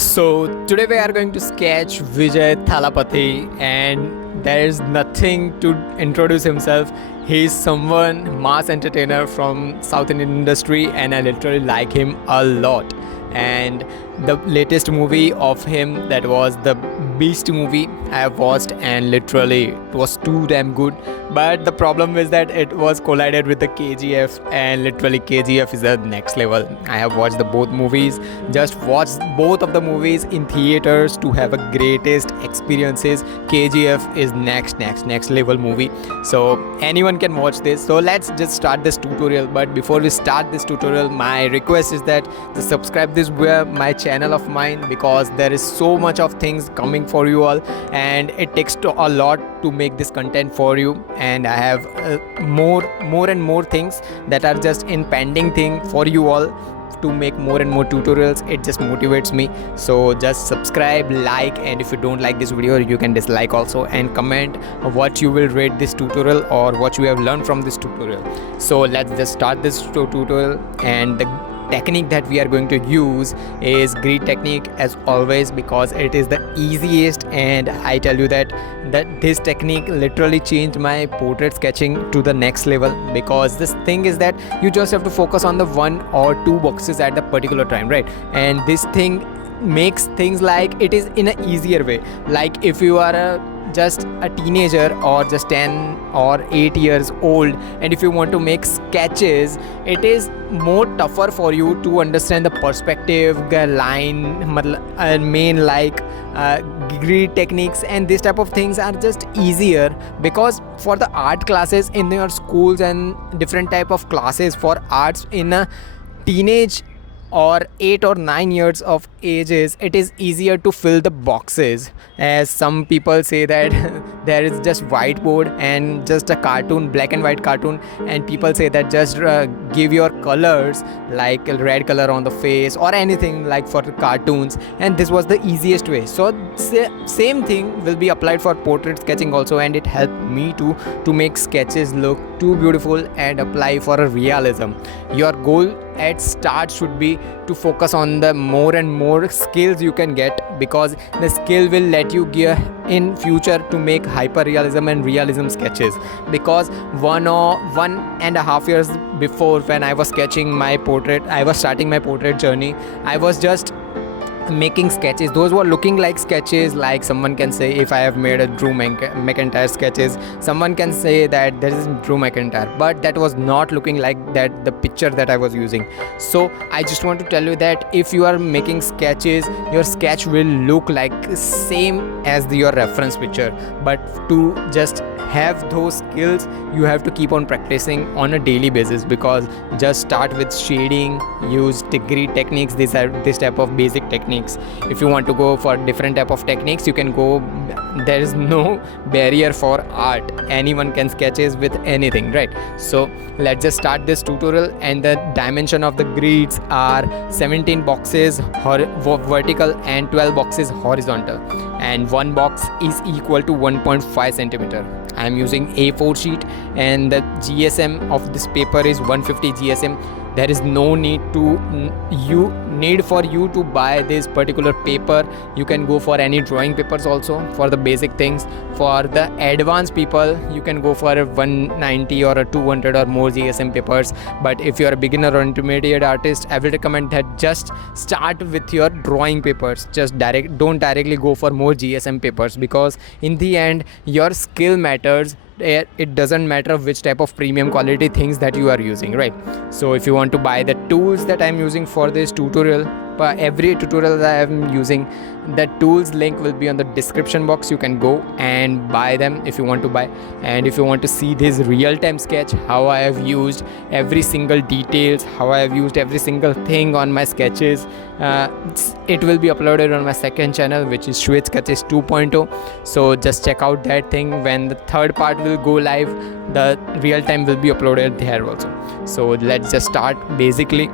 So today we are going to sketch Vijay Thalapathy, and there is nothing to introduce himself. He's someone mass entertainer from South Indian industry, and I literally like him a lot. And the latest movie of him, that was the Beast movie, I have watched, and literally it was too damn good. But the problem is that it was collided with the KGF, and literally KGF is the next level. I have watched the both movies. Just watch both of the movies in theaters to have a greatest experiences. KGF is next level movie. So anyone can watch this. So let's just start this tutorial. But before we start this tutorial, my request is that just subscribe this my channel of mine, because there is so much of things coming for you all, and it takes a lot to make this content for you. And I have more and more things that are just in pending thing for you all to make more and more tutorials. It just motivates me. So just subscribe, like, and if you don't like this video, you can dislike also, and comment what you will rate this tutorial or what you have learned from this tutorial. So let's just start this tutorial. And the technique that we are going to use is grid technique, as always, because it is the easiest. And I tell you that this technique literally changed my portrait sketching to the next level, because this thing is that you just have to focus on the one or two boxes at the particular time, right? And this thing makes things like it is in an easier way. Like if you are just a teenager or just 10 or 8 years old, and if you want to make sketches, it is more tougher for you to understand the perspective, the line, main like grid techniques, and this type of things are just easier. Because for the art classes in your schools and different type of classes for arts in a teenage or 8 or 9 years of ages, it is easier to fill the boxes. As some people say that there is just whiteboard and just a cartoon, black and white cartoon, and people say that just give your colors, like red color on the face or anything like for the cartoons, and this was the easiest way. So same thing will be applied for portrait sketching also, and it helped me to make sketches look too beautiful and apply for a realism. Your goal at start should be to focus on the more and more skills you can get, because the skill will let you gear in future to make hyper realism and realism sketches. Because 1.5 years before, when I was sketching my portrait, I was starting my portrait journey, I was just making sketches. Those were looking like sketches, like someone can say, if I have made a Drew McIntyre sketches, someone can say that this is Drew McIntyre, but that was not looking like that, the picture that I was using. So I just want to tell you that if you are making sketches, your sketch will look like same as your reference picture. But to just have those skills, you have to keep on practicing on a daily basis. Because just start with shading, use degree techniques. These are this type of basic techniques. If you want to go for different type of techniques, you can go. There is no barrier for art. Anyone can sketches with anything, right? So let's just start this tutorial. And the dimension of the grids are 17 boxes vertical and 12 boxes horizontal, and one box is equal to 1.5 centimeter. I am using A4 sheet, and the GSM of this paper is 150 GSM. There is no need for you to buy this particular paper. You can go for any drawing papers also for the basic things. For the advanced people, you can go for a 190 or a 200 or more GSM papers. But if you are a beginner or intermediate artist, I will recommend that just start with your drawing papers. Just don't directly go for more GSM papers, because in the end your skill matters. It doesn't matter which type of premium quality things that you are using, right? So if you want to buy the tools that I'm using for this tutorial, every tutorial that I am using, the tools link will be on the description box. You can go and buy them if you want to buy. And if you want to see this real-time sketch, how I have used every single details, how I have used every single thing on my sketches, it will be uploaded on my second channel, which is Shwet Sketches 2.0. So just check out that thing. When the third part will go live, the real time will be uploaded there also. So let's just start. Basically,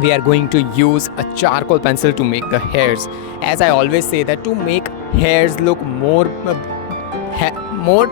we are going to use a charcoal pencil to make the hairs. As I always say, that to make hairs look more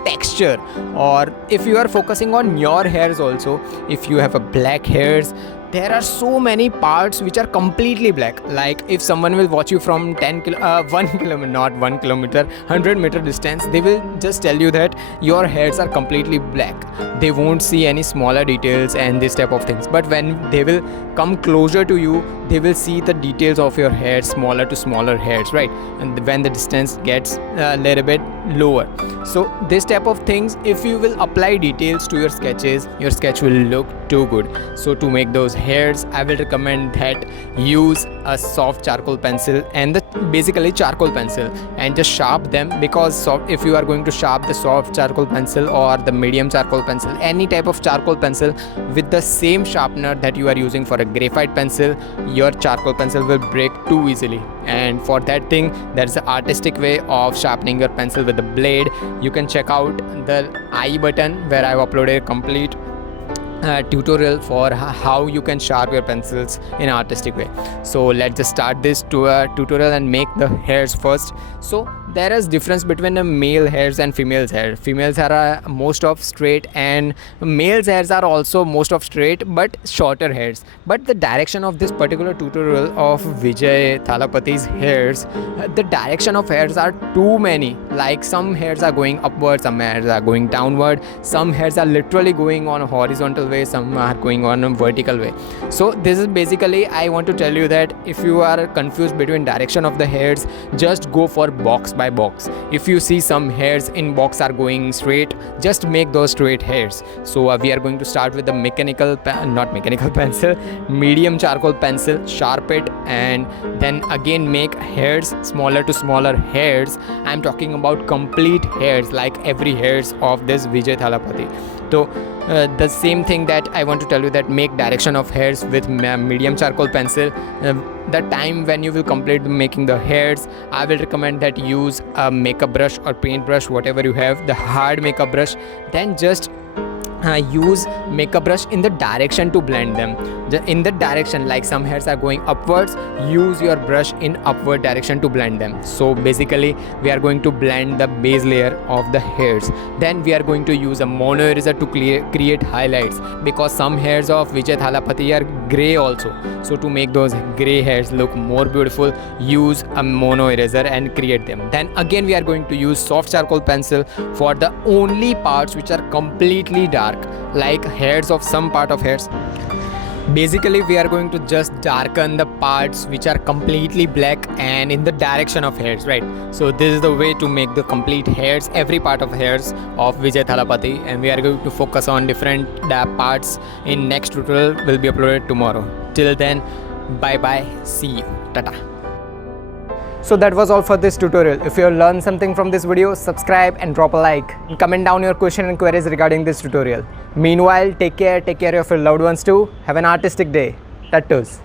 texture, or if you are focusing on your hairs also, if you have a black hairs, there are so many parts which are completely black. Like if someone will watch you from 1 kilometer, not 1 kilometer, 100-meter distance, they will just tell you that your hairs are completely black. They won't see any smaller details and this type of things. But when they will come closer to you, they will see the details of your hair, smaller to smaller hairs, right? And when the distance gets a little bit lower. So this type of things, if you will apply details to your sketches, your sketch will look too good. So to make those hairs, I will recommend that use a soft charcoal pencil and basically charcoal pencil, and just sharp them, because if you are going to sharp the soft charcoal pencil or the medium charcoal pencil, any type of charcoal pencil with the same sharpener that you are using for a graphite pencil, your charcoal pencil will break too easily. And for that thing, there's an artistic way of sharpening your pencil with the blade. You can check out the I button where I've uploaded a complete tutorial for how you can sharpen your pencils in an artistic way. So let's just start this tutorial and make the hairs first. So there is difference between the male hairs and females hair. Females are most of straight, and males hairs are also most of straight but shorter hairs. But the direction of this particular tutorial of Vijay Thalapathy's hairs, the direction of hairs are too many. Like some hairs are going upward, some hairs are going downward, some hairs are literally going on a horizontal way, some are going on a vertical way. So this is basically, I want to tell you that if you are confused between direction of the hairs, just go for box by box. If you see some hairs in box are going straight, just make those straight hairs. So we are going to start with the medium charcoal pencil, sharp it, and then again make hairs smaller to smaller hairs. I'm talking about complete hairs, like every hairs of this Vijay Thalapathy. So the same thing that I want to tell you, that make direction of hairs with medium charcoal pencil. The time when you will complete making the hairs, I will recommend that use a makeup brush or paint brush, whatever you have, the hard makeup brush. Then just use makeup brush in the direction to blend them. In the direction, like some hairs are going upwards, use your brush in upward direction to blend them. So basically we are going to blend the base layer of the hairs. Then we are going to use a mono eraser to create highlights, because some hairs of Vijay Thalapathy are grey also. So to make those grey hairs look more beautiful, use a mono eraser and create them. Then again we are going to use soft charcoal pencil for the only parts which are completely dark, like hairs of some part of hairs. Basically we are going to just darken the parts which are completely black and in the direction of hairs, right? So this is the way to make the complete hairs, every part of hairs of Vijay Thalapathy, and we are going to focus on different parts in next tutorial, will be uploaded tomorrow. Till then, bye bye, see you, tata. So that was all for this tutorial. If you learned something from this video, subscribe and drop a like. Comment down your question and queries regarding this tutorial. Meanwhile, take care of your loved ones too. Have an artistic day. Tattoos.